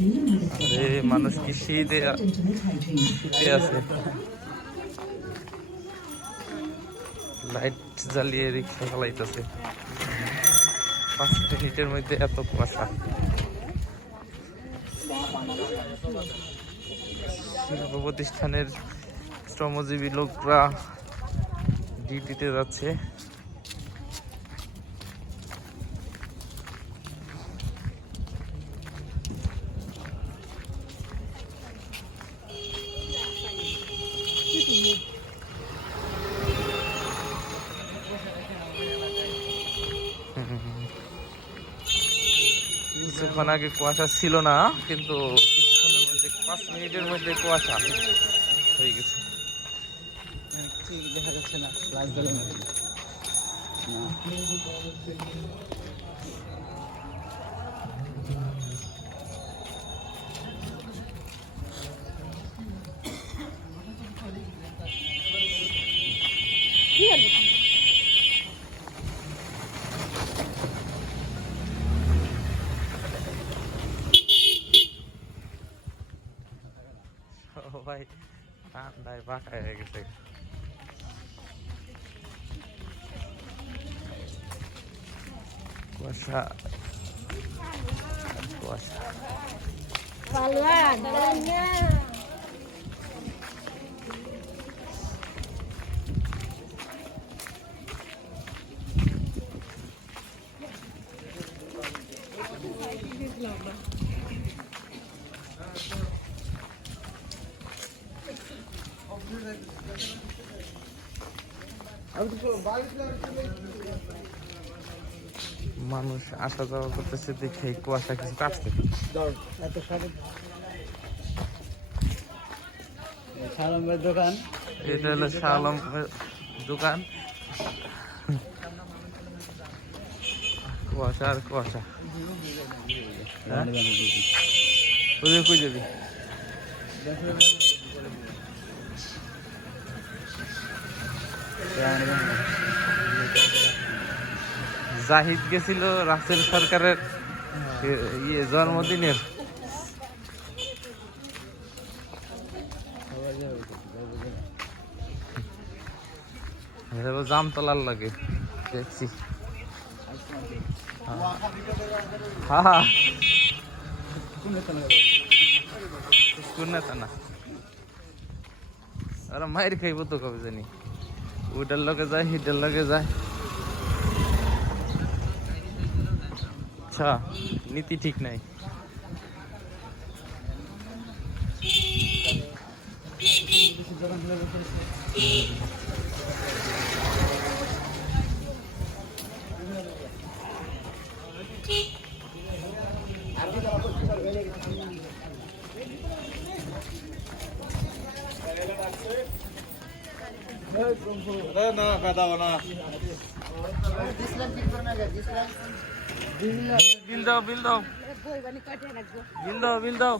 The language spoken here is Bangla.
আরে মানুষ কি শীতে আছে, লাইট জ্বালিয়ে রিক্সা চালাইতেছে। 5 মিনিটের মধ্যে এত কুয়াশা। শিল্প প্রতিষ্ঠানের শ্রমজীবী লোকরা ডিউটিতে যাচ্ছে। কিছুক্ষণ আগে কুয়াশা ছিল না, কিন্তু কিছুক্ষণের মধ্যে 5 মিনিটের মধ্যে কুয়াশা হয়ে গেছে। দেখা যাচ্ছে না, সবাই ঠান্ডায় পাকায় হয়ে গেছে। কুয়াশা কুয়াশা মানুষ আসা যাওয়া করতেছে দেখে কুয়াশা কিছু কাটছে। শালমের দোকান, এটা হলো শাহ আলমের দোকান। কুয়াশা আর কুয়াশা। কই যাবি? জাহিদ গেছিল রাসেল সরকারের জন্মদিনের। জামতলার লাগে দেখছি। হ্যাঁ না ওরা মায়ের খাইব তো কবে জানি। ওটার লগে যায়, হিটার লগে যায়। আচ্ছা, নীতি ঠিক নাই। বিল দাও।